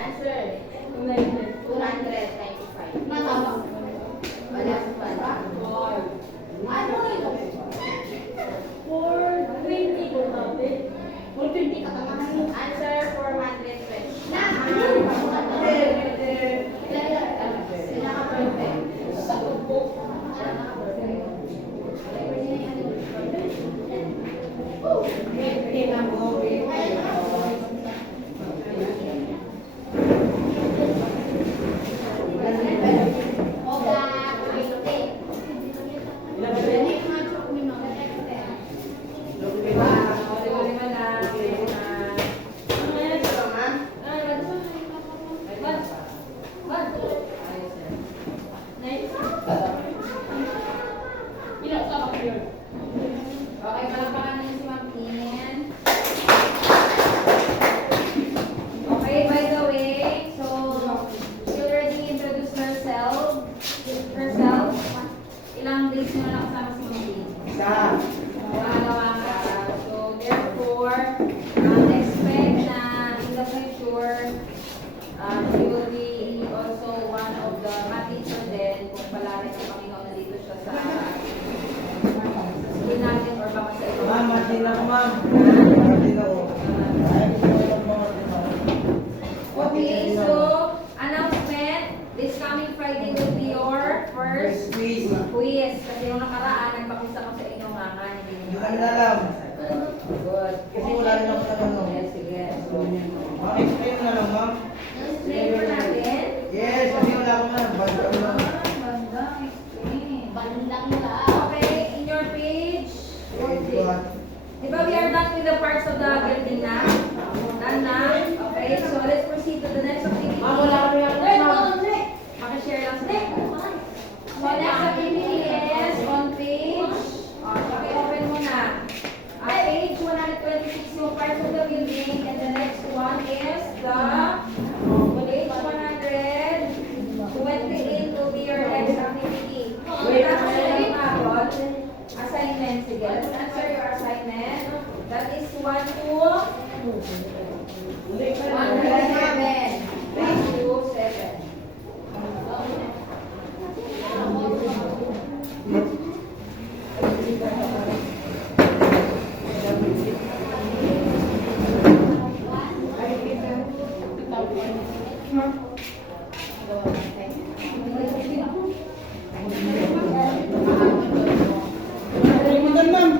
Answer. 295. Matama. Wala pa. Ano ito? 420 ko natin. 420 katangahan. Answer 420. Na! Sila ka perfect. Sa tubok. Sila ka perfect. Okay, palakpakan niyo si Ma'am Tin. Okay, by the way, so she already introduced herself. Ilang days na nakasama si Ma'am Tin? Pangalawang araw. So therefore, expect na in the future, she will be also one of the math teacher din kung pala rin sa Panginoon na dito siya sa school natin or baka sa ibang Ma'am, matin ako, ma'am. Matin ako. Okay, so announcement, this coming Friday will be your first Please. quiz. Kasi yung nakaraan, nagpakita ko sa inyo mga hindi Hindi nyo kami alam. Good. Kasi wala rin ako tanong. Yes, sige. So, Explain mo na lang, ma'am. flavor natin. Yes, kasi wala ako, ma'am. Basta ako, ma'am. Bandang explain. Bandang lang. Okay, in your page, Wait, God. di ba we are done with the parts of the building na? Done na? Okay, so let's proceed to the next activity. Maka-share lang sa So next activity is on page, open mo na. Page 126 yung parts of the building, and the next one is the page 128 will be your next activity. Tapos na yung assignment. Sige, let's answer your assignment. That is 1 to 107. 1 to 7. Kalimutan, ma'am.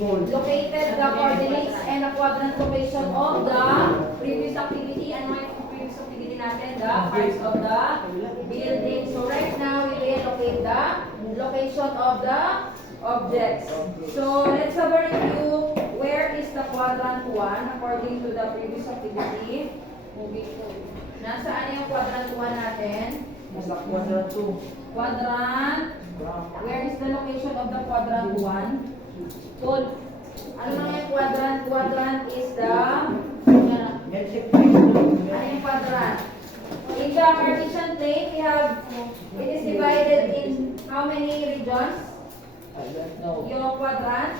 located the coordinates and the quadrant location of the previous activity. Ano yung previous activity natin? The parts of the building. So right now, we will locate the location of the objects. So let's have a review. Where is the quadrant 1 according to the previous activity? Nasaan yung quadrant 1 natin? Nasa quadrant 2. Quadrant. Where is the location of the quadrant 1? Full. Ano lang yung quadrant? Quadrant is the... Ano yung quadrant? In the Cartesian plane, we have... It is divided in how many regions? Yung quadrant?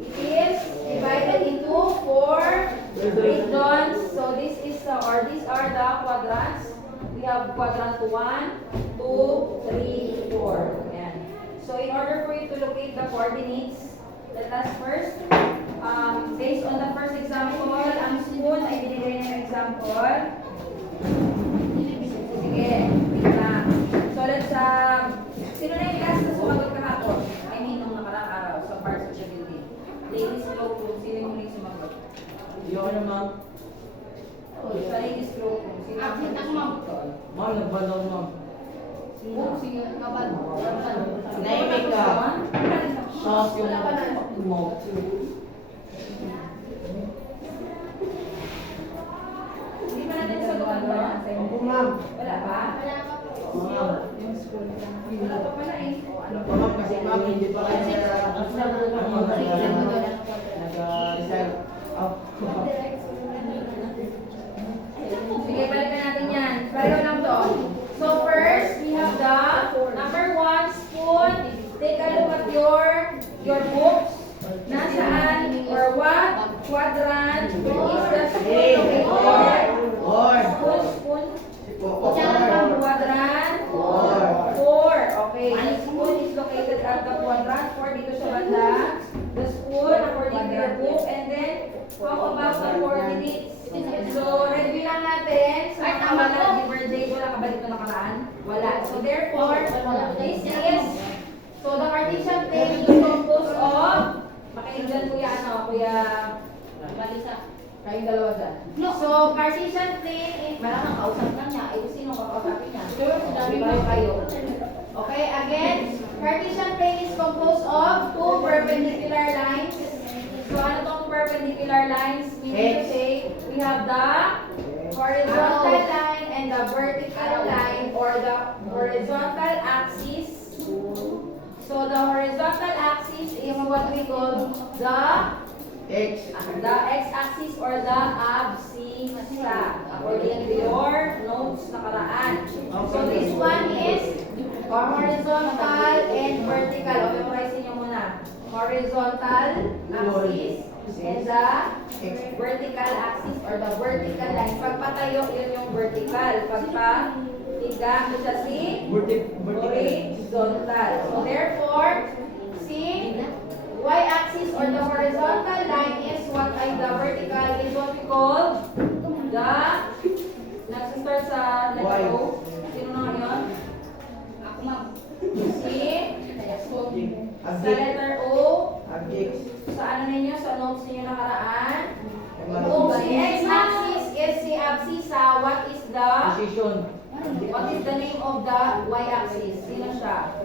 It is divided into 4 regions. So this is or these are the quadrants. We have quadrant 1, 2, 3, 4. Ayan. So in order for you to locate the coordinates, let us first, based on the first example, ang spoon ay binigay ng example. Sige, wait lang. So let's, sino na yung last na sumagot kahapon? I mean, nung nakarang araw, sa parts of the building. Ladies cloakroom, sino yung huling sumagot? Hindi ako na, ma'am. Sa ladies cloakroom, sino yung huling sumagot? Ma'am, nagbalon, ma'am. Sino? Sino? Kabal. Naimik ka. Sauce yung mo. Hindi pa natin sagutan ba? Opo, ma'am. Wala pa? Oo, ma'am. Wala pa pala eh. O, ano? Ma'am, kasi ma'am, hindi pa kayo nag-reserve. Sige, balikan natin yan. Pareho lang to. So first, we have the number 1 spoon. Take a look at your books. Nasaan or what quadrant is the spoon located? Spoon. Quadrant 4. Okay, the spoon is located at the quadrant 4 dito sa banda. The spoon according to your book. And then, how about the coordinates? So, review lang natin. So, wala, di birthday, wala ka ba dito nakaraan? Wala. So, therefore, this is, so the Cartesian plane is composed of, makinig dyan kuya, kuya Malisa. Kayong dalawa dyan. So, Cartesian plane is, malamang kausap ka niya. Eh, sino kakausapin niya? Sure, dami ba kayo? Okay, again, Cartesian plane is composed of 2 perpendicular lines. So, ano tong perpendicular lines? Meaning to say, we have the horizontal line and the vertical line or the horizontal axis. So, the horizontal axis is what we call the x-axis or the abscissa according to your notes nakaraan. So, this one is horizontal and vertical. O, memorize niyo muna. Horizontal axis and the vertical axis or the vertical line. Pagpatayo, yun yung vertical. Pagpa-higa, siya si horizontal. So therefore, si y-axis or the horizontal line is what ay the vertical is what we call the nagsistart sa letter O. Sino na ngayon? Ako ma'am. Sa letter O, sa ano ninyo, sa notes ninyo nakaraan. Kung si x-axis is si abscissa, what is the name of the y-axis? Sino siya?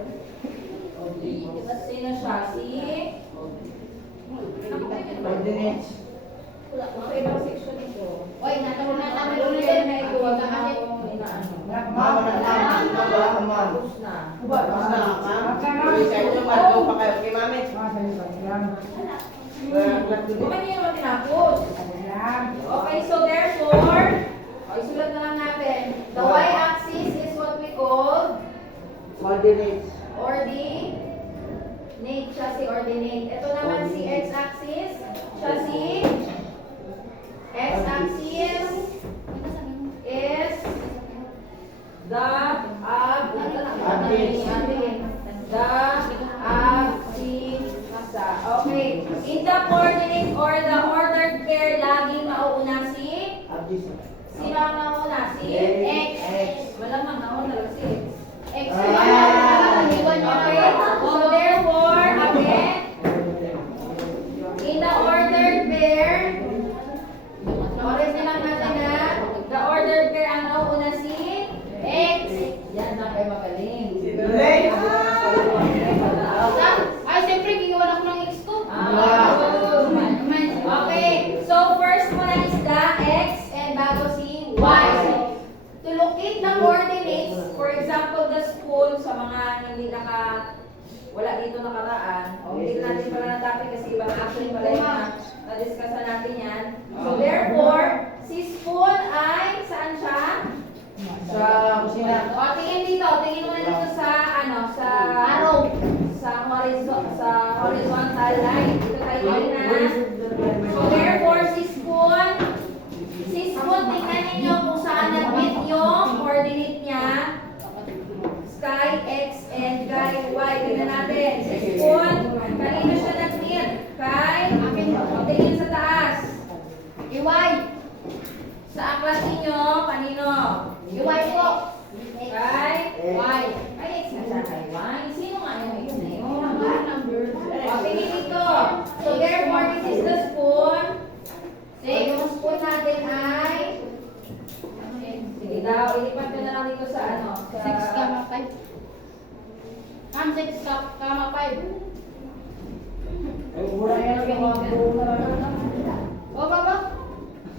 Sino siya? Si? Coordinates. Sa ibang section ito. Oy, natawag na Ano tayo ulit na ito? ulit. Ma'am, ma'am. Tapos na. Bukan niyo naman tinapos. Okay, so therefore, isulat na lang natin. The y-axis is what we call Coordinates. ordinate. Siya si ordinate. Ito naman si x-axis. Siya si x-axis is the abscissa. Okay. In the coordinate or the ordered pair, laging mauuna si? Sino ang nauna? Si x. Malamang nauna si x. X. Okay. So therefore, again, sa mga hindi wala dito nakaraan. O, hindi natin pala na topic kasi ibang action pala yun na-discuss na natin yan. So, therefore, si spoon ay, saan siya? Sa kusina. O, tingin dito. Tingin mo na dito sa, sa Araw. sa horizontal line. Dito tayo tingin na. So, therefore, si spoon, tingnan ninyo kung saan nag-meet yung coordinate niya. Sky, X, and Guy, Y. Tingnan natin. Si spoon, kanino siya nag-meet? Kay? Tingin sa taas. Iway. Sa aklat ninyo, kanino? Iway po. Kay? Y. Ay, X na siya kay Y. Sino nga yun? Ayun na yun. Number. O, tingin dito. So, therefore, this is the spoon. So, yung spoon natin ay... Sige daw, ilipat ko na lang dito sa ano? Sa... 6 kama 5. Ma'am, 6 kama 5. Ay, mura yan ang mga buong O, baba.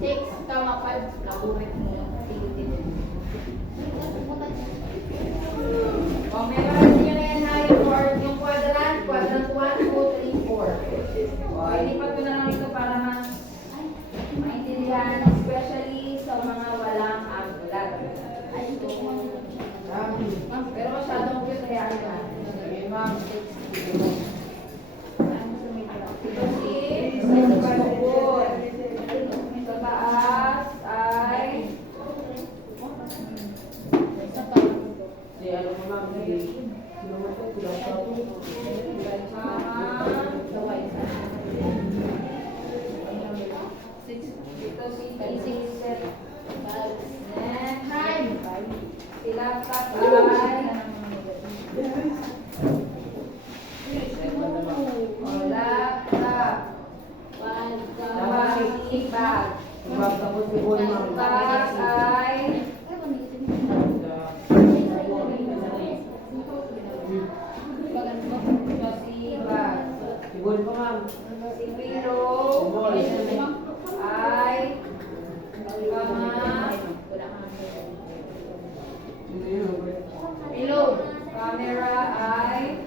6 kama 5. Naburit mo. O, memorize nyo na yan ha, yung quadrant 1, 2, 3, 4. O, ilipat ko na lang dito para maintindihan, especially sa mga walang angular. Pero masyadong cute kaya ano. Sige, ma'am. Ito si Sabon. Sa taas ay Di, ano mo, ma'am? Sino mo ito? Kulang pa po. ito si T6. Next. Si laptop ay laptop. Napakasik bag. Ma'am, tapos si Bon, ma'am. Bag ay si bag. Si Bon pa, ma'am. Si pillow ay kama. Sino yun? Pillow. Camera ay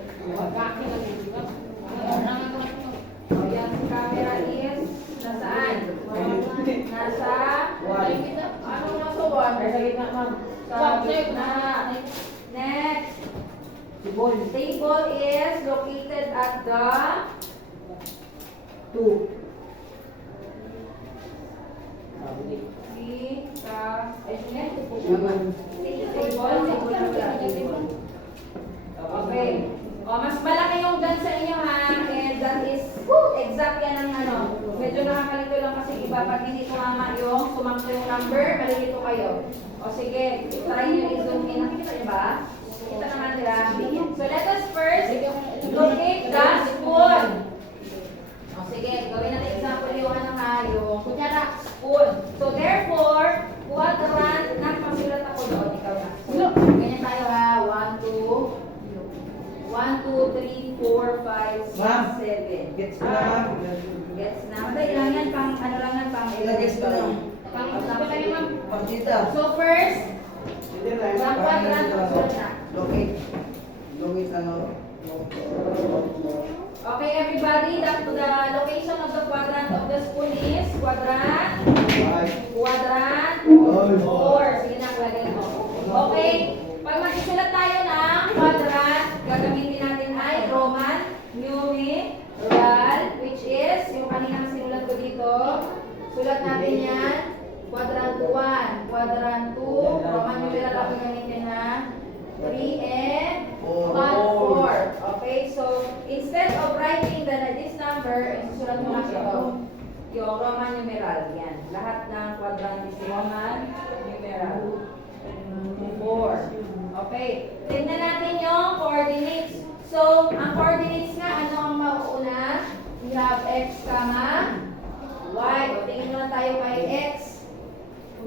Ayan, si camera is nasaan? Nasa ano nasa one? Ay, sa gitna, ma'am. Sa gitna. Next. Si Bon. Table is located at the 2. Okay. O, mas malaki yung gun sa inyo ha. And that is exact yan ang ano. Medyo nakakalito lang kasi iba. Pag hindi tumama yung sumangko yung number, malilito kayo. O sige, try nyo i-zoom in. Nakikita nyo ba? Kita naman nila. So let us first locate the spoon. O sige, gawin natin example yung ano ha, yung kunyara, spoon. So therefore, quadrant na pasulat ako doon. Ikaw na. So, ganyan tayo ha. 1, 2, 3, 4, 5, 6, Ma'am. 7. Gets ko na, ma'am. Gets na. Madali lang yan, pang ano lang yan, pang Gets ko na. Pang lang yan, ma'am. Pagkita. So first, Hindi lang. Ma'am, quadrant, pasulat na. Locate. Locate, ano? Okay, everybody, the location of the quadrant of the spoon is quadrant, quadrant, 4. Sige na, lagay mo. Okay, pag magsusulat tayo ng quadrant, gagamitin natin ay Roman numeral, which is, yung kaninang sinulat ko dito, sulat natin yan, quadrant 1, quadrant 2, Roman numeral ako gamitin na 3 and 4. Okay, so instead of writing this number, isusulat mo lang ito. Yung Roman numeral, yan. Lahat ng quadrant is Roman numeral. 4. Okay, tignan natin yung coordinates. So, ang coordinates nga, ano ang mauuna? We have x, y. O, tingin na tayo kay x.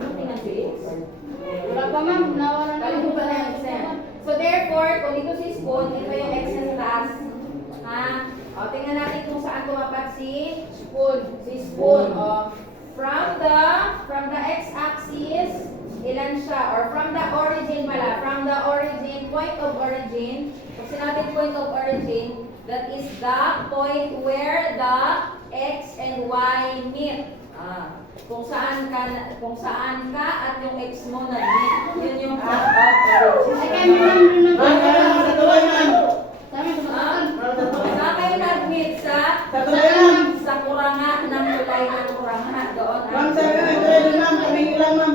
Ano tingnan si x? Wala pa ma'am, nawala na Balik mo ba na yung x yan? So therefore, kung dito si spoon, ito yung x na sa taas. Ha? O, tingnan natin kung saan tumapat si spoon. Si spoon. O, from the x-axis ilan siya, or from the origin pala, from the origin, point of origin, pag sinabing point of origin, that is the point where the x and y meet. Kung saan ka at yung x mo nag-meet, yun yung point of origin. Ma'am, sa tuloy, ma'am. Saan kayo nag-meet? Sa tuloy, ma'am. Sa kuranga ng tulay ng kuranga. Doon. Ma'am, sa tuloy, ma'am. Tabingin lang, ma'am.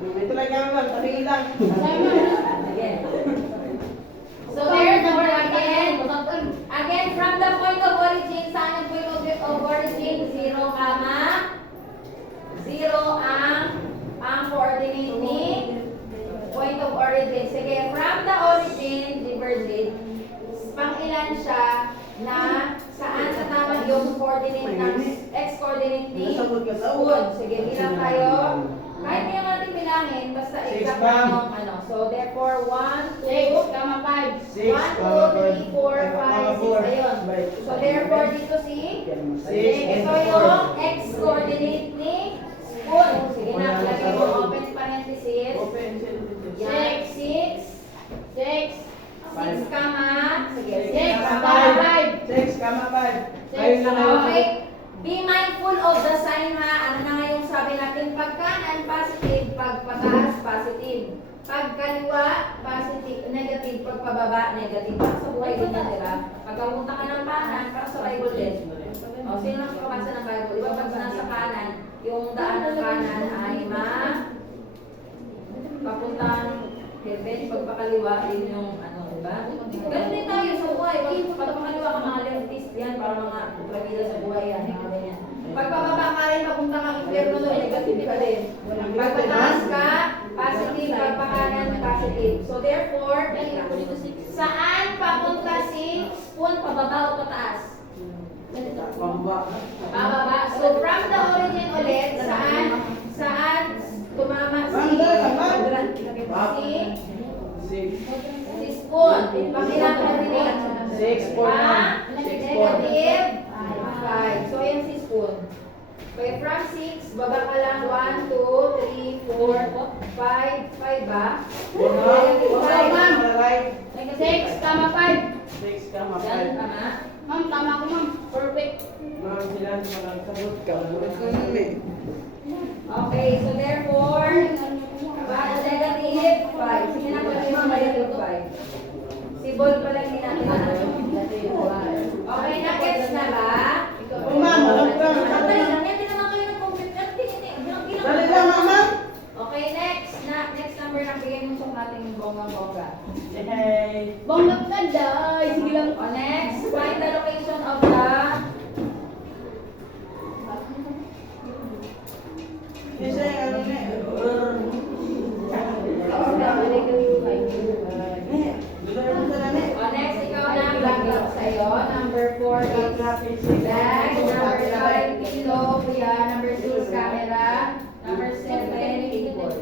May tulay kami, ma'am. Tabingin lang. Again. So therefore, again, from the point of origin, saan yung point of origin? 0, 0 ang coordinate ni point of origin. Sige, from the origin, divergent, pang ilan siya na saan tatama yung coordinate ng x-coordinate ni spoon. Sige, bilang tayo. Kahit may natin bilangin, basta exact yung ano. So therefore, 1, 2, 1, 2, 3, 4, 5, 6, ayun. So therefore, dito si 6. Ito yung x-coordinate ni spoon. Sige na, lagay mo open parenthesis. 6, 6, 6, sige, 6, 5. Ayun lang ang Okay. Be mindful of the sign ha. Ano na nga yung sabi natin? Pag kanan, positive. Pag pataas, positive. Pag kaliwa, positive. Negative. Pag pababa, negative. Para sa buhay din yan, diba? Pag kapunta ka ng kanan, para sa Bible din. O, sino ang kapasa ng Bible? Diba pag nasa kanan, yung daan ng kanan ay papuntang heaven. Pag pakaliwa, yun yung ano, diba? Ganun din tayo sa buhay. Pag pakaliwa ka mga leftist yan, para mga trageda sa buhay yan. Pag pababa ka rin, papunta ka impyerno doon, negative ka din. Pag pataas ka, positive. Pag pakanan, positive. So therefore, saan papunta si spoon? Pababa o pataas? Pababa. So from the origin ulit, saan tumama si spoon? Pakilang coordinate. 6, 4, Negative 5. So yan si spoon. Okay, from 6, baba ka lang 1, 2, 3, 4, 5 ba? Negative 5. 6, tama 5. 6 ka, ma'am. Yan, tama. Ma'am, tama ko ma'am. Perfect. Ma'am, sila sagot ka. Okay, so therefore, negative 5. Sige na pala yung negative 5. Si Bol pala hindi natin okay, na-gets na ba? Oh, ma'am, alam ka. Sandali lang, hindi naman kayo nag-complete. Bilang-bilang. Dali lang, ma'am. Okay, next number na bigay mo sa ating bonggang-bongga. Hey. Bonggap ka day. Sige lang. O next, find the location of the Isa yung ano na. O next, ikaw na backup sa'yo. Number 4 is bag. Number 5, pillow. Kuya. Number 6, camera. Number 7, keyboard.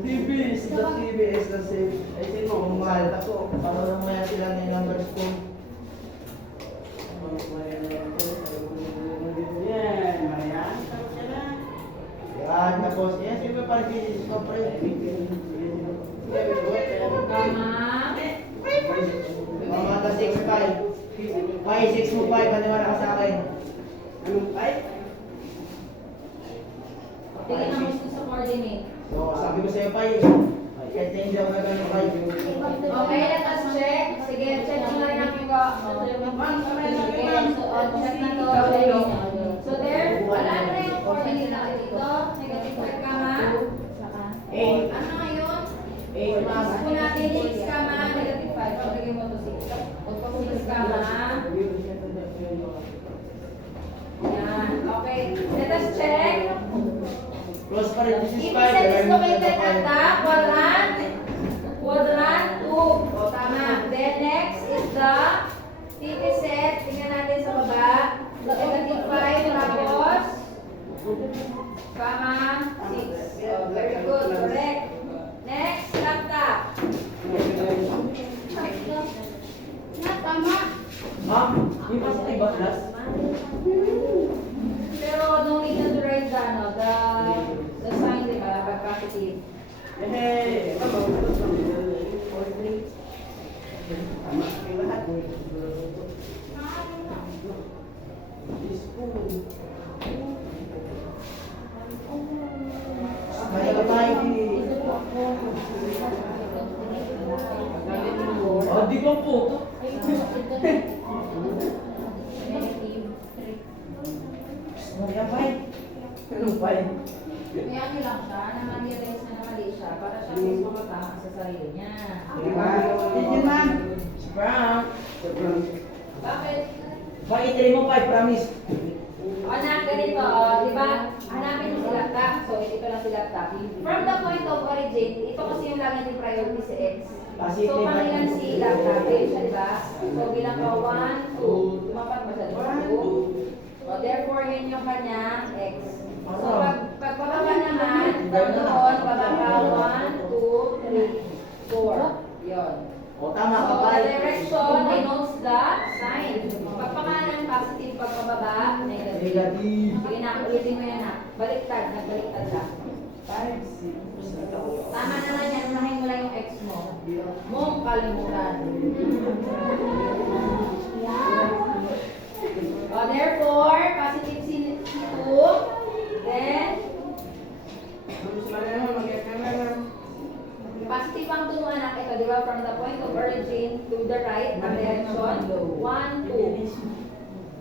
TBS, the TBS na save. Ay, sino, umalit ako. Para lang maya sila ng numbers ko. Yan, Marian. Yan, tapos, yan, siyempre parang kinis ko, pre. Tama. Mga ka 6-5. Ay, 6 mo 5, maniwala ka sa akin. Anong 5? Tingin ang gusto sa coordinate. So, sabi ko sa'yo, 5. Kahit hindi ako nagano 5. Okay, let us check. Sige, check mo na rin ang iba. Check na to. So there, alam na yung coordinate natin dito. Negative 5 kama. Ano ngayon? 8, ma'am. Kung natin 6 kama, negative 5. Paglagay mo to 6. Pag 6 kama. Yan. Okay. Let us check. Close pa rin, this is If 5. Z is located at the quadrant 2. O, tama. Then next is the TP set. Tingnan natin sa baba. Negative 5 tapos kama 6. Oh, very good. Correct. Next, laptop. positive. Hey! Tama kayo lahat. Kaya kamay. Oh, di ko po. Negative 3. Kaya kamay. Anong pay? Kaya ano lang siya, na-realize na mali siya para siya mismo matama sa sarili niya. Diba? Yun ma'am. Frank. Bakit? Pakitiri mo pa, promise. O anak, ganito, di ba? Hanapin mo si laptop. So, ito lang si laptop. From the point of origin, ito kasi yung lagi ng priority si X. So, pangilan si laptop, siya, di ba? So, bilang ka 1, 2. Tumapat ba siya? 2. So, therefore, yun yung kanya X. So, pagpababa naman, from doon, bababa 1, 2, 3, 4. Yun. O tama ka So, pa. the direction denotes the sign. Pagpakanan, positive. Pagpababa, negative. Negative. Sige na, ulitin mo yan ha. Baliktad, nagbaliktad lang. 5, 6, Tama naman yan, unahin mo lang yung X mo. Mong kalimutan. Therefore, positive C2. Then, positive ang tuno anak ito, di ba? From the point of origin to the right, ang direction, 1, 2.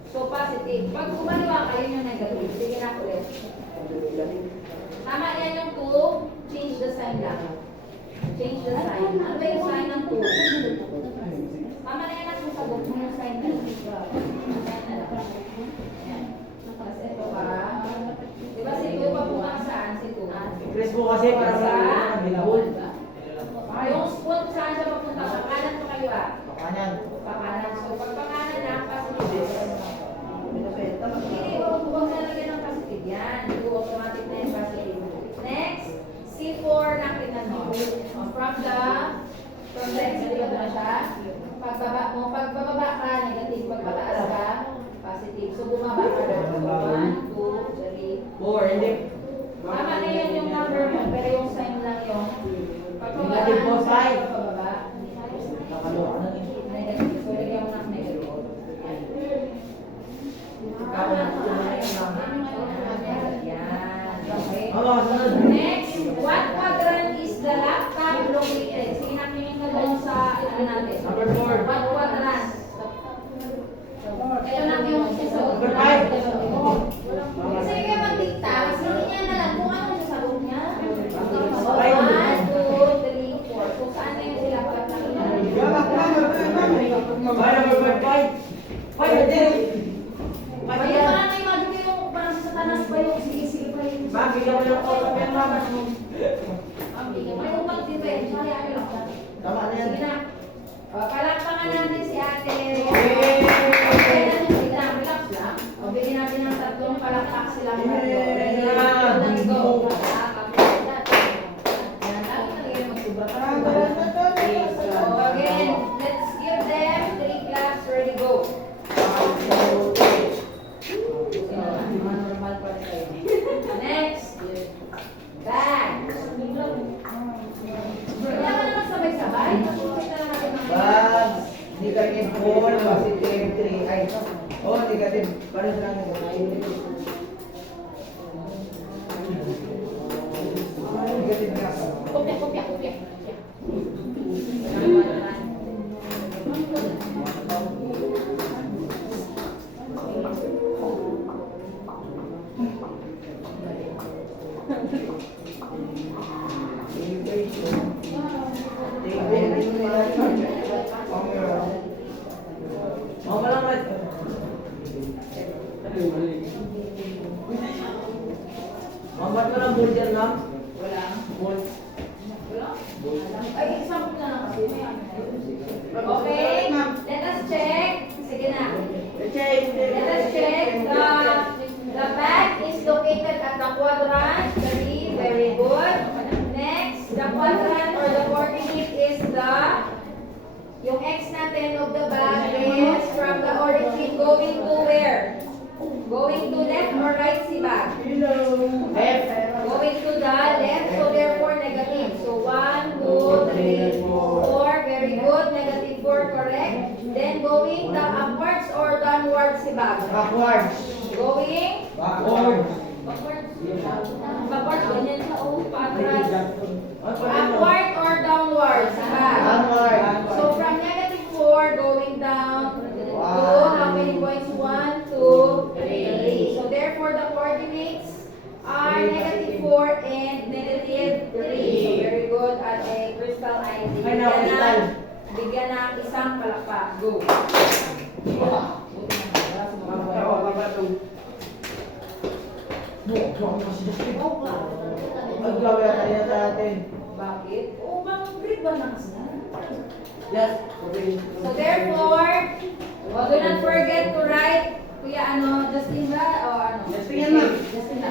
So, positive. Pag bumaliwa ka, yun yung negative. Sige na ulit. Tama yan yung 2, change the sign lang. Change the sign. Ano ba yung sign ng 2? Tama na yan ang sagot mo yung sign na. Sign na lang. Yan. Tapos ito pa. Di ba si 2 papunta saan? Si 2. Press mo kasi para Sa sa bilabol. yung spot saan siya papunta? Sa kanan o kaliwa? Pakanan. Sa kanan. So pag pakanan na, positive. Hindi, huwag nalagyan ng positive yan. Hindi, automatic na yung positive. Next, C4 na tinanong. From the X, di ba na siya? Pagbababa ka, negative. Pagpataas ka, positive. So bumaba ka na. So 1, 2, 3, 4, hindi. tama na yun yung number mo, pero yung sign lang yung pagpababa, Negative po, five. pagpababa, Nakaloka na eh. negative. So, lagyan mo ng negative. Tama yan. Okay. Oo, sunod. Next, what quadrant is the laptop located? Sige natin yung nalong sa ano natin. Number 4. What quadrant? Ito na yung sasagot. Number 5. Kasi kayo magdikta, kasi hindi niya nalang kung ano yung sagot niya. 1, 2, 3, 4. So, saan na yung sila pagkakita? Bye, number 5. 5, hindi. Kaya parang may magiging yung parang sa satanas pa yung sige-sige pa yung... Ma'am, bigyan mo yung photo yan, ma'am. May upag dito eh. Sorry, ano lang. Tama na yan. Sige na. Palakpangan natin si ate. Yay! Okay na yung bigla. Relax lang. O, bigyan natin ng tatlong palakpak silang tatlo. Ready? Let's go. Yan, lagi na yung magsubra ka. So, again, let's give them 3 claps. Ready, go. Normal pa rin kayo. Next. Back. Wala ka naman sabay-sabay. Nasulit na lang natin mga Bags. Negative 4, positive 3. Ay, oh, negative. Pares lang yun. Negative na. Kopya. Mama lang, Mike. Ma'am, ba't walang board yan, ma'am? Wala. Board. Ay, example na lang kasi. Okay, let us check. Sige na. Let us check. The bag is located at the quadrant. Very good. Next, the quadrant or the coordinate is yung X natin of the bag is from the origin going to where? Going to left or right si bag? Left. Going to the left. So therefore, Backwards. Going. Backwards. Backwards. Backwards, ganyan sa o, patras. Ano Upward or downwards? Downward. So from -4 going down to how many points? 1, 2, 3. So therefore the coordinates are -4 and -3. So very good at a crystal ID. Ay, crystal. Bigyan ng isang palakpak. Go. Ang gawin natin sa atin. Bakit? O, bang grade 1 na kasi na. Yes. So therefore, do not forget to write, Kuya Justin ba? O ano? Justin yan, ma'am. Justin na.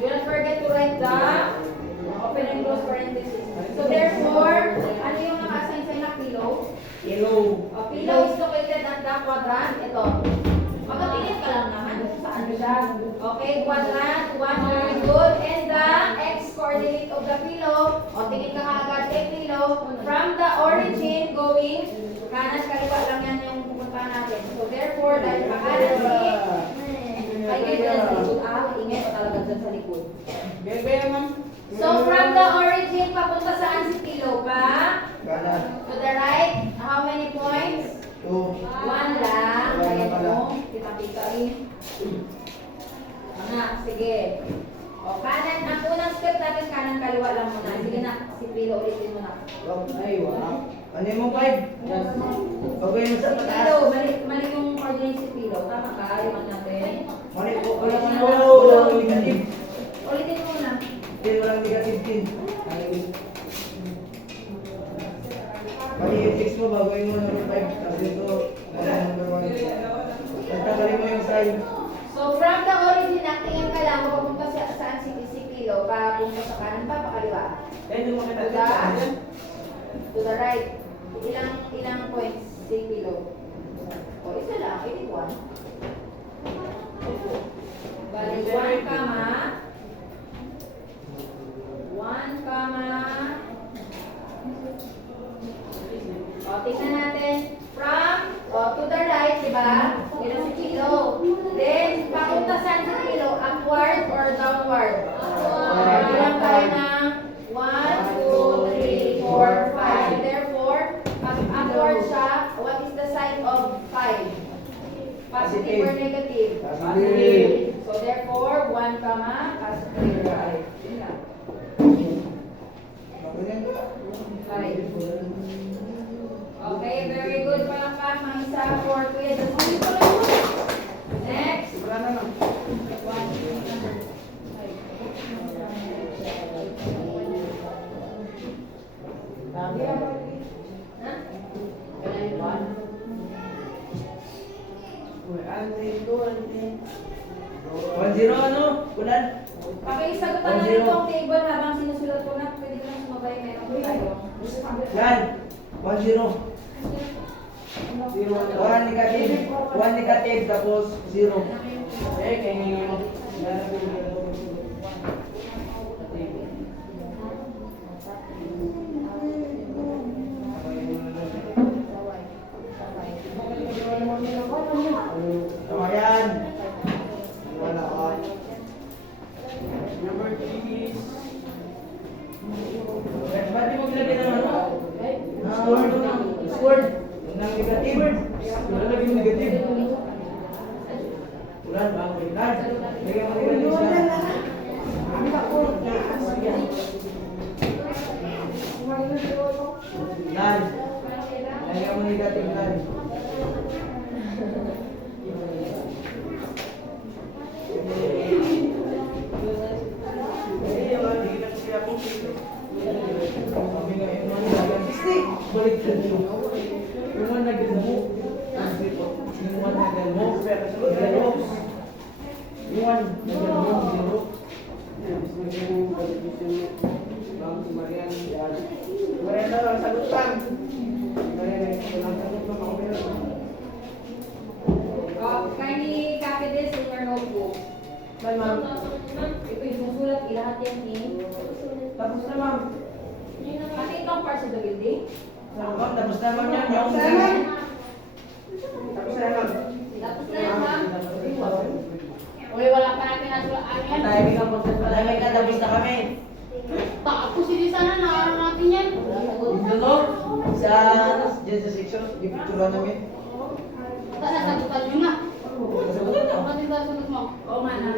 Do not forget to write the open and close parentheses. So therefore, ano yung naka-assign sa'yo na pillow? Yellow. Pillow is located at the quadrant. Ito. Pagkatingin ka lang naman. Saan siya? Okay, quadrant. 1, very good. And the x-coordinate of the pillow. O, tingin ka kaagad kay pillow. From the origin going, kanan kaliwa lang yan yung pupunta natin. So therefore, dahil pakanan ay ganyan dyan sa likod. Ingay o talaga dyan sa likod. So from the origin, papunta saan si pillow pa? Kanan. To the right, how many points? 2. 1 lang. Ayan mo. Kita-kita rin. Sige. O, kanan. Ang unang step natin, kanan kaliwa lang muna. Sige na. Si Pilo, ulitin mo na. Ay, wala. Ano mo, 5? Bagay mo Si sa Pilo, pataas. mali yung coordinate si Pilo. Tama ka, iwan natin. Mali po. Walang negative. Ulitin mo na. Hindi, walang negative din. Mali yung 6 mo, bagay mo number 5. Tapos ito, number 1. Nagtagalin mo yung side. So, from the origin, tingin ka lang, papunta saan si Pilo. Papunta sa kanan pa, pakaliwa. To the right. Ilang points si Pilo? O, isa lang. 81. Bali, 1 comma. 1 comma. O, tingnan natin. From, to the right, di ba? Yan ang si Pilo. Then, papunta saan si Pilo? Upward or downward? Bilang tayo ng 1, 2, 3, 4, 5. Therefore, pag upward siya, what is the sign of 5? Positive or negative? Positive. So therefore, 1 comma, positive 5. Yun lang. 5. Okay, very good. Palakpak, mga isa for Kuya Justin. Next. Zero ano? Ulan? Pakisagutan natin itong table habang sinusulat ko na. Pwede ko lang sumabay. Meron ko tayo. Yan. 1-0. 1 negative. 1 negative tapos 0. Eh, kaya tama yan. Wala ka. Number 3 is... Ba't di mo bilagyan ng ano? Scored. Scored. Ng negative. Wala lagi yung negative. Ulan ba? Ulan. Lagyan mo negative siya. Ulan. Lagyan mo negative ulan. Balik ka nyo. Yung one nag-mo. Yung one nag-mo. Yung one nag-mo. Mariana lang sagutan. Kindly copy this in your notebook. Bye, ma'am. Ito yung susulat, ilahat yan in. Tapos na, ma'am. Pati itong parts of the building. Tapos na, ma'am yan. Tapos na, ma'am. Tapos na yan, ma'am. Uy, wala pa natin nasulaan yan. Timing ang pagsasabi. Malamig na tapos na kami. Tapos hindi sana na natin yan. Dito no? Sa, dyan sa section, yung picture namin. Basta nasagutan nyo na. Nasagutan na. Bakit ba sunod mo? Oo nga na.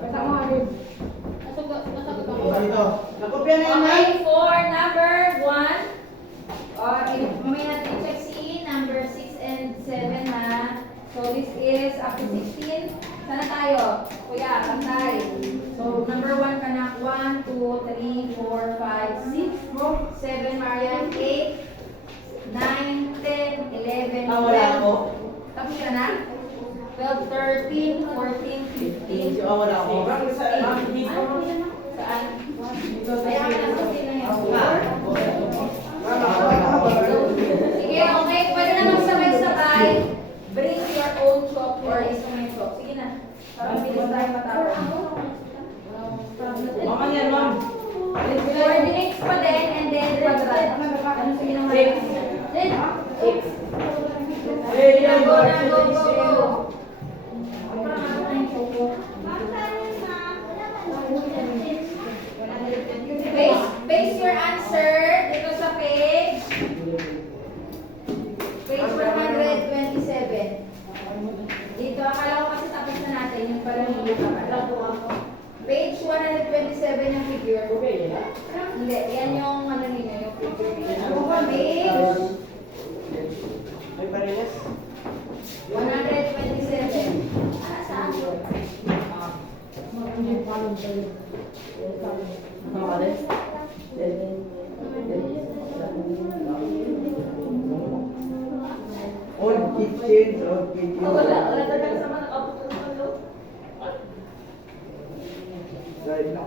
Basta mo agad. Nasagutan mo. Dito. Nakopya na yan, ma'am. Okay, for number 1. Mamaya natin check si number 6 and 7 ha. So this is up to 16. Sana tayo? Kuya, pantay. So number 1 ka na. 1, 2, 3, 4, 5, 6, 7, Marian, 8, 9, 10, 11, 12. Wala ako. Tapos ka na? 12, 13, 14, 15. Wala ako. Saan? Kaya ka na sa sino yun? Sige, okay. Pwede na magsabay-sabay. Bring your own chalk or instrument chalk. Sige na. Para bilis tayo matapos. Mama yan, ma'am. Coordinates pa din and then quadrat. Ano sige naman? Six. Go na, go, go, go. Paste your answer dito sa page. Page 127. Dito, akala ko kasi tapos na natin yung pala hindi pa pala. Page 127 yung figure. Hindi, yan yung ano ninyo, yung figure ninyo. Page May parilas? 127. Saan? Old kitchen, old kitchen. Wala talaga sa mga nakaputo sa loob. Right now.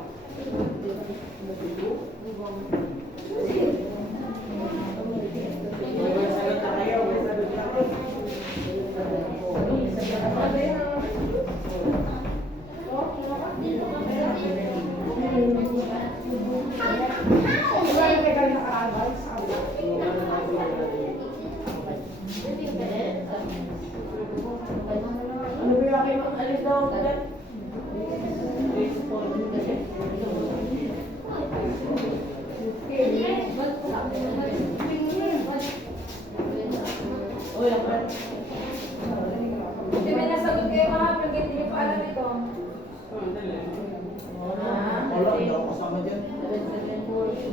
May sagot na kayo, may sagot na ako. Ano ba yung aking mga alis daw ulit? Uy, ang pala. Hindi may nasagot kayo kahapon, hindi niyo pa alam ito. Wala, hindi ako kasama dyan. Wala.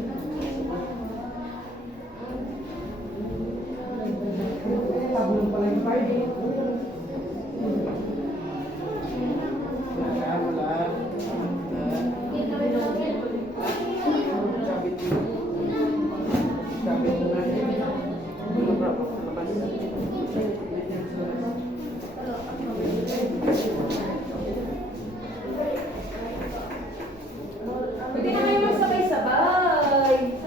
Sabit mo na. Pwede na kayo magsabay-sabay.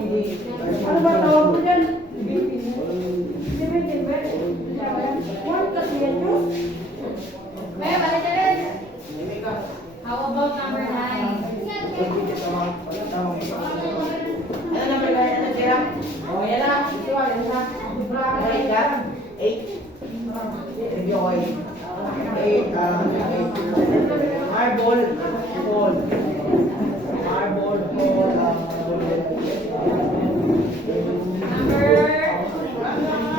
Ano ba tawag mo dyan? 17 ba? One kasi yan yun. May balik na rin. How about number 9? Ano naman ba? Ano tira? Oh, yan na. Ito ah, yan na. Ano ika? 8. Review ko 8. Marble. Ball. Marble. Ball.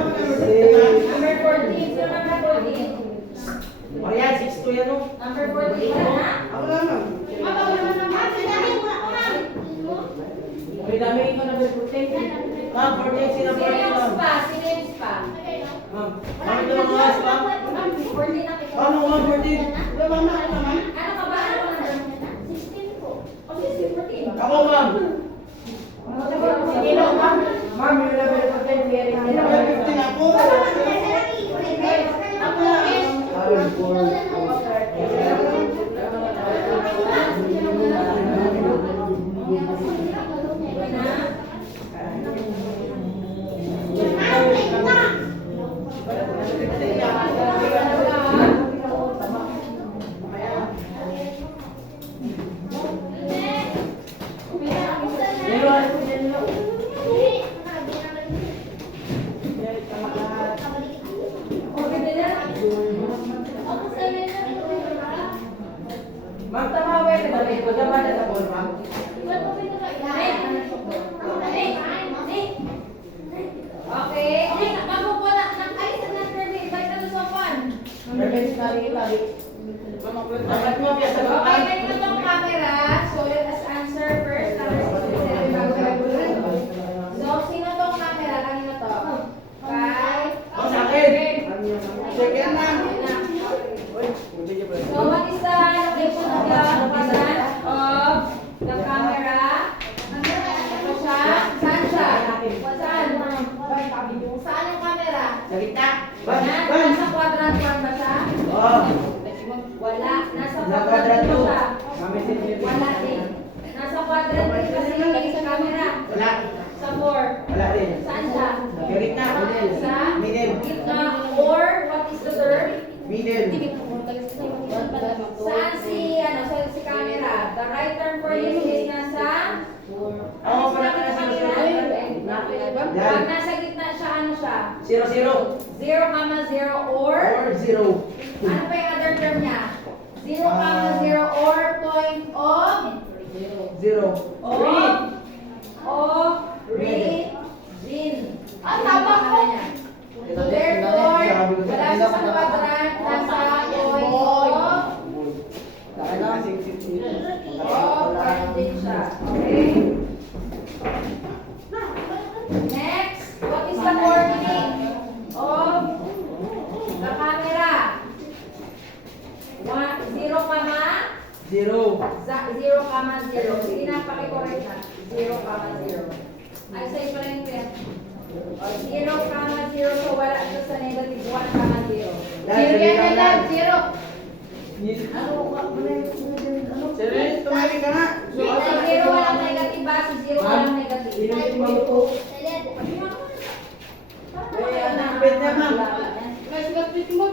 Number 14. So number 14. O yan, 6-2 yan o. Number 14 na. Ako lang. Okay, dami ko na berputin. Ma'am, 14 sila 14 Sino ma'am. pa? Sino pa? Ma'am, kami ito mga oras ma'am. 14 na kita. Paano ma'am, 14? Ano ka ba? Ano ka number? 16 po. O 16, 14. Ako ma'am. Sige lang, ma'am. Ma'am, yung na berputin. Very good. Number 15 ako. Ma'am, tamawa ka na rin. Pagkama na sa ball, ma'am. Okay. Okay, mapupo na. Ay, sa number may balik na sa phone. Perfect, tali. Dapat mo biya sa Okay, bakan. ganito tong camera. So, let us answer first. Number 67 bago nag-group. So, sino tong camera? Kanino to? Kay? Ako sa akin. Second na. So, what is the location of the quadrant of the camera? Ito siya. Saan siya? Saan? Saan yung camera? Sa gitna. Yan. Ban. Nasa quadrant 1 ba siya? Oo. Wala. Nasa Sa quadrant 2 quadrant siya. two. Wala din. Nasa quadrant 3 kasi sa camera. Wala. Sa 4. Wala din. Saan siya? Sa gitna. Sa Middle. gitna. Or, what is the term? Middle. Saan si camera? The right term for this is nasa? Ako pala ka na sa Pag nasa gitna siya, ano siya? 0, 0, or? or 0. Ano pa yung other term niya? 0, or point of? 0. Of region. Tama po. So therefore, wala siya sa quadrant, nasa point of origin siya. Okay? Next, what is the coordinate of the camera? 0, 0, sige na, pakicorrect na. 0, 0. Ay, sa'yo pala yung pen. 0, 0, so wala ito sa negative 1, 0. Zero yan lang, zero. Tumali ka nga. So, 0 walang negative ba? Si 0 walang negative. Wait na ma'am. May sugat mo.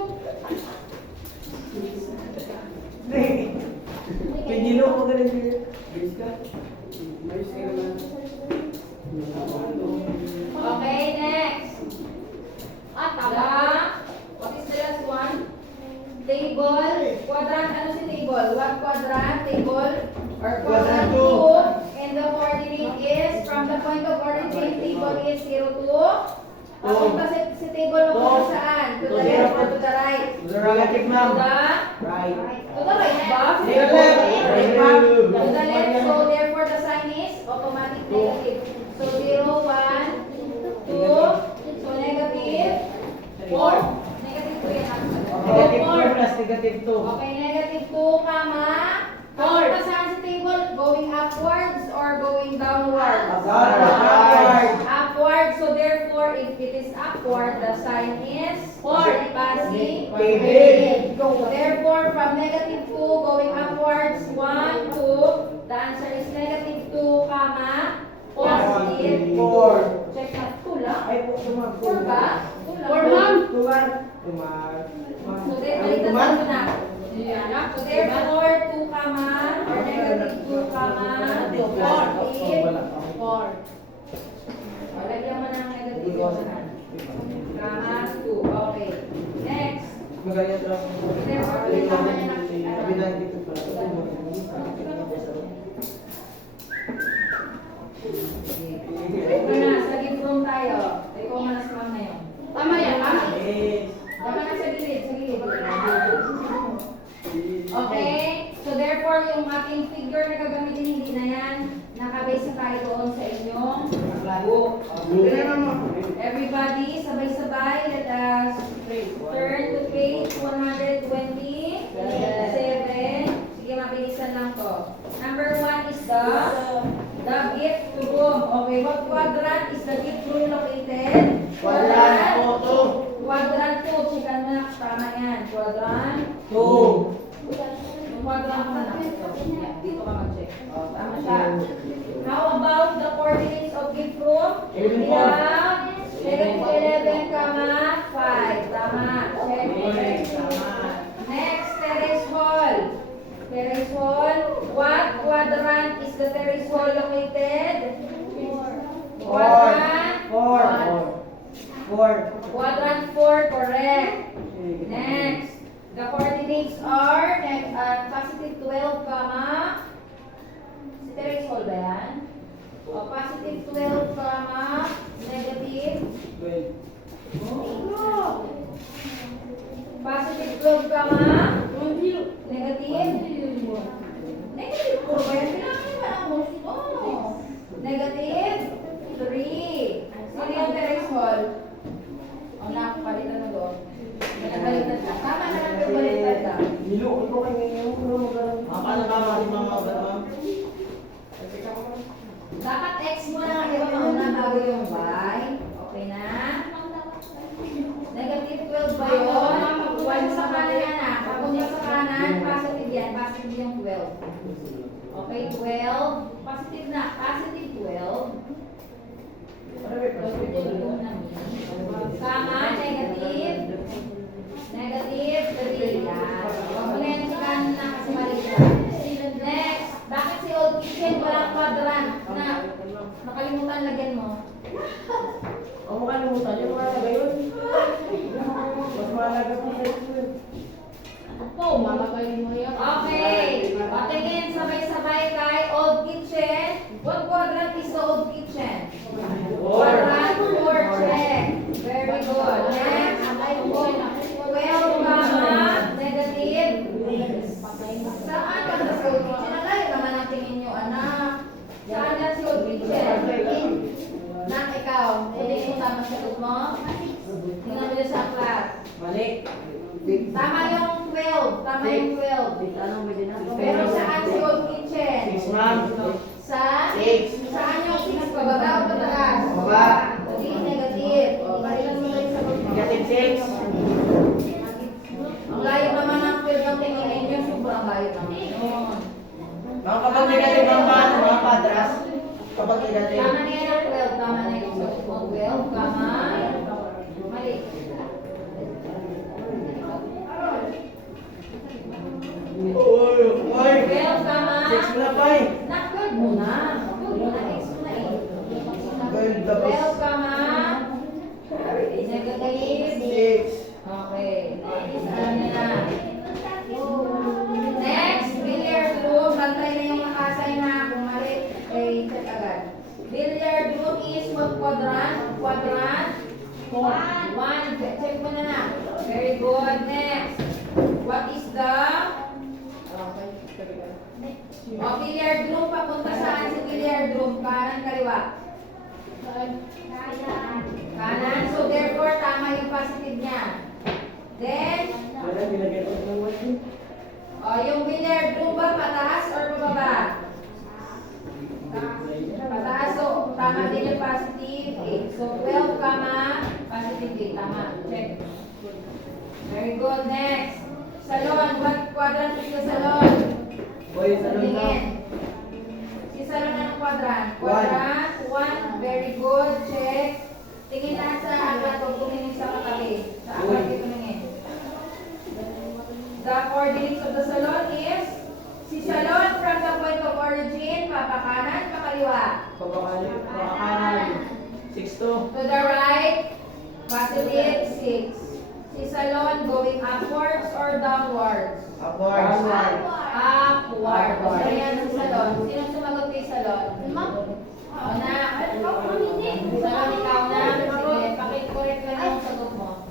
Pagilo ko ganun. Okay, next. Tama. What is the last one? Table. Quadrant. Ano si table? What quadrant? Table. Or quadrant 2. And the coordinate is, from the point of origin, table is 0 to. Papunta si table mo saan? To the left or to the right? Relative To ma'am. the Right. To the right ba? To the left. To the left. So therefore the sign is automatic negative. So 0, 1, 2. So negative 4. Negative 2 yan. Negative 4 4. plus negative 2. Okay, negative 2, comma. 4. Saan sa table? Going upwards or going downwards? Upward. Upward. So therefore, if it is upward, the sign is passing. Pivot. Go. Therefore, from negative 2 going upwards, 1, 2. The answer is negative 2, comma Positive. 4. Check na. 2 lang. Ay, po, tumag. 4 ba? 2 lang. 4, ma'am. Tumag. Tumag. So, baliktad mo na. So, therefore, 2 ka man, or negative 2 ka man, positive. 4. O, lagyan mo ng negative 1. Kama 2. Okay. Next. Magayon daw. Therefore, kailangan niya ng Kabilang dito pala. Ito na, sa gitron tayo. Ikaw manas ma'am na yun. Tama yan, ma'am. Yes. Tama na sa gilid, sa gilid. Okay? So therefore, yung ating figure na gagamitin, hindi na yan. Nakabase na tayo doon sa inyong book. Everybody, sabay-sabay, let us turn to page 127. Sige, mabilisan lang to. Number 1 is the gift room. Okay, what quadrant is the gift room located? Quadrant 2. Quadrant 2. Checkan mo na, tama yan. Quadrant 2. yung quadrant mo na. Yan, dito ka mag-check. Oh, tama siya. How about the coordinates of gift room? 11. Negative 11, 5. Tama. Check. Tama. Next, terrace hall. Terrace hall. What quadrant is the terrace hall located? Quadrant 4. Quadrant 4, correct. Next, the coordinates are positive 12, si terrace hall ba yan? O, positive 12, negative. Positive 12, negative. Negative 4 ba yan? Kailangan naman ang gusto. Negative 3. Sino yung terrace hall? O, nakapalitan na doon. Nagbaliktad ka. Tama na lang pero baliktad ka. Nilo, ito kayo ngayon. Paano ba ma'am? Dapat X mo na nga iba mauna bago yung Y. Okay na? Negative 12 ba yun? 1 sa kanan na. Papunta sa kanan, positive yan. Positive yung 12. Okay, 12. Positive na. Positive 12. Kama, negative. Negative 3. Yan. Huwag mo na yan sa kanan na kasi mali ka. Next, bakit si Old Kitchen walang quadrant na nakalimutan lagyan mo? Ang makalimutan, yung mga gayon. Mas mahalaga pa sa ito. Ako, mamagaling mo yan. Okay. Patingin sabay-sabay kay Old Kitchen. What quadrant is the Old Kitchen? Quadrant 4, check. Very good. Next, 12, negative. Saan ka sa Old Kitchen? Alay naman ang tingin nyo, anak. Saan yan si Old Kitchen? Nak, ikaw. Hindi mo tama sa sagot mo? Tingnan mo dyan sa class. Balik. Tama yung 12. Tama yung 12. Pero saan si Old Kitchen? 6 ma'am. Sa? 6. Saan yung 6? Pababa o pataas? Baba. Hindi, negative. O, balikan mo lang sa sagot mo. Negative 6. Ang layo naman ng 12 ang tingin ninyo. Sobrang layo naman yun. Mga kapag negative ang paano, mga padras. Kapag negative. Tama na yan ang 12. Tama na yung sagot mo. 12, kama. Mali. Uy, 12, kama. 6 na pa eh. Nak-12 mo na. 12 mo na. X mo na eh. 12 tapos 12, kama. Negative. 6. Okay. Isa na. Next, billiard room. Bantay na yung nakasay na. Kung mali, check agad. Billiard room is what quadrant? Quadrant? 1. Check mo na na. Very good. Next. What is the? Billiard room. Papunta saan si billiard room? Kanan, kaliwa? Kanan. So therefore, tama yung positive niya. Then, Wala, nilagyan ko ng 1. yung billiard room ba pataas or pababa? Pataas. So, tama din yung positive 8. So, 12, positive 8. Tama. Check. Very good. Next. Salon. What quadrant is the salon? Boy, salon daw. Tingin. Si salon ng quadrant. Quadrant 1. huwag tumingin sa katabi. Sa akin dito tumingin. The coordinates of the salon is si salon from the point of origin, papakanan, pakaliwa. Papakanan. 6'2". To the right, positive 6. Si salon going upwards or downwards? Upwards. Upward. So yan si salon. Sino sumagot kay salon? Ako na. Salon, ikaw na. Sige, pakit-correct lang yung sagot mo.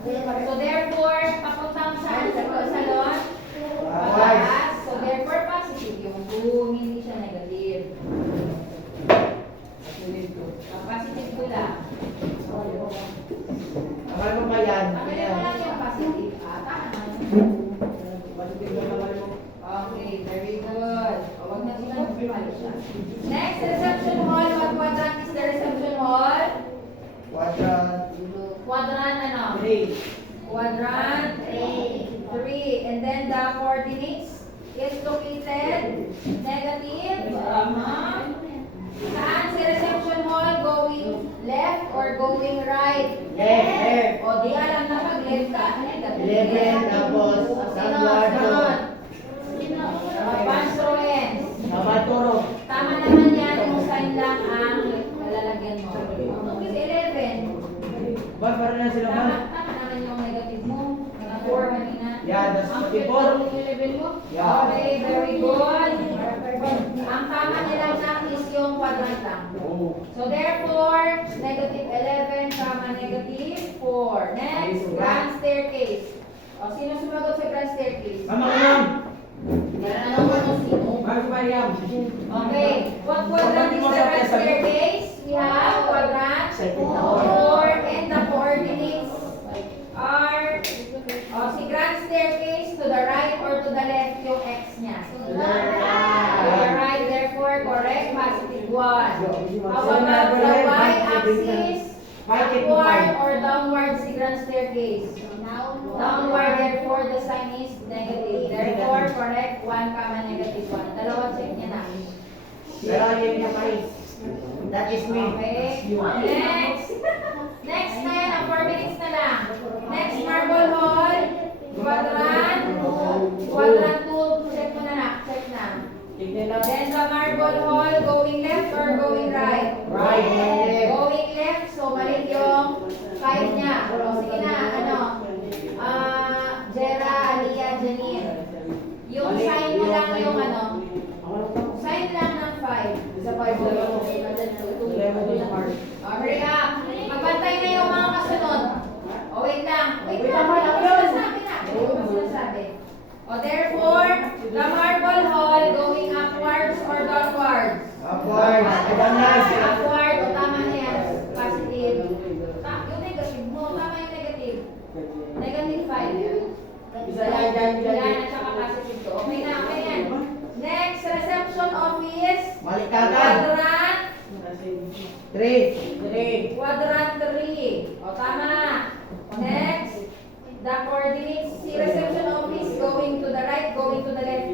So therefore, papuntang saan sa salon? Pataas. So therefore, positive yung 2, hindi siya negative. Positive ko lang. Akala mo pa yan. Pagkali mo lang yung positive. Tama na. Okay, very good. O, wag na sila magpapalo siya. Next, reception hall. What quadrant is the reception hall? Quadrant. Quadrant ano? 3. Quadrant 3. And then the coordinates is located negative. Saan si reception hall? Going left or going right? Left. O, di alam na pag left ka. 11, tapos Sunod. sunod. Construence. Namaturo. Tama naman yan kung sign lang ang malalagyan mo. Kasi 11. Ba, parang na sila ba? Tama naman yung negative mo. 4 kanina. Yeah, that's Ang 54. yung 11 mo? Yeah. Okay, very good. Ang tama nilang lang is yung quadrant lang. Oh. So therefore, negative 11, comma negative 4. Next, grand staircase. O, sino sumagot sa grand staircase? Mama ko lang. Ano mo kung sino? Marco Mariam. Okay, what quadrant is the grand staircase? We have quadrant 4 and the coordinates are si grand staircase to the right or to the left yung x niya. To the right, therefore correct, positive 1. How about the y-axis? Upward or downward si grand staircase? Downward, therefore the sign is negative. Therefore correct 1, comma negative 1. Dalawa check niya na. Pero yun yung paris. That is me. Okay. Next. Next na yan. 4 minutes na lang. Next, marble hall. Quadrant. Quadrant 2. Check mo na na. Check na. Then the marble hall going left or going right? Right, left. Going left. So, mali yung side niya. O, sige na. Ano? Jera, Aliyah, Janine. Yung sign mo lang yung ano? Sign lang ng 5. Sa 5 mo yung hurry up. Magbantay na yung mga kasunod. O, wait lang. Wait lang. Wait lang. Sinasabi na. Wait lang sinasabi. O, therefore, the marble hall going upwards or downwards? Upwards. Upward. O, tama na yan. Positive. Yung negative mo. Tama yung negative. Negative 5. Isa lang dyan. Yan, at saka positive to. Okay na, okay yan. Next, reception office. Malikakan. Quadrant. 3. Quadrant 3. O, tama. Next, the coordinates. Si reception office going to the right, going to the left.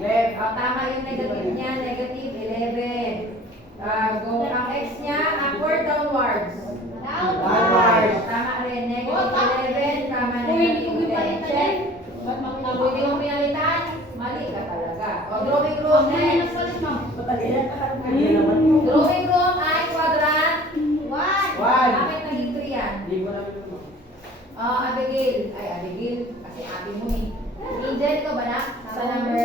Left. O, tama yung negative niya. Negative 11. Ang x niya, upward, downwards. Downwards. Tama rin. Negative 11. Tama negative 10. Check. Pwede mong pinalitan. Mali ka talaga. O, drawing room. Next. Drawing room ay quadrant 1. Bakit naging 3 yan? Abigail. Ay, Abigail. Kasi ate mo eh. Angel, ikaw ba na? Sa number...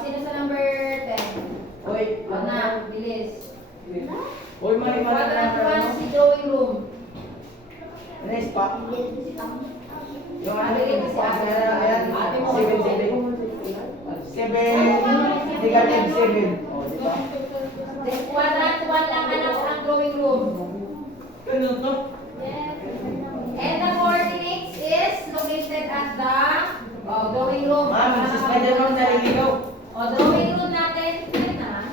sino sa number 10? Uy. O na, bilis. Uy, mali. Quadrant 1 si drawing room. Next pa. Yung Abigail kasi ate. Ate mo. 7. Negative 7. O, di ba? Quadrant 1 lang anak ang drawing room. Ano to? And the coordinates is located at the drawing room. Ma'am, si Spider-Man naliligaw. Drawing room natin. Ano na?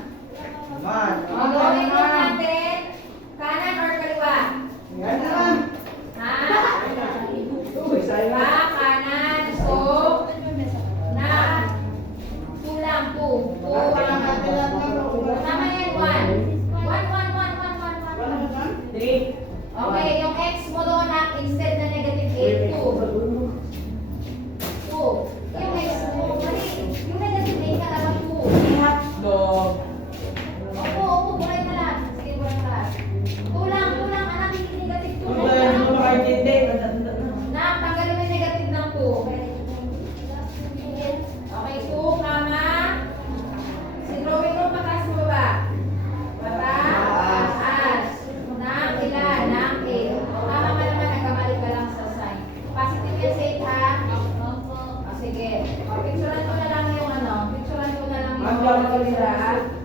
Man. Drawing room natin. Kanan or kaliwa? Yan na lang. Ha? Uy, sa'yo. Kanan. So, na. 2 lang. 2. 2. Tama yan. 1. 1. 1. 1. 1. 1. 3. Okay, yung na kami sa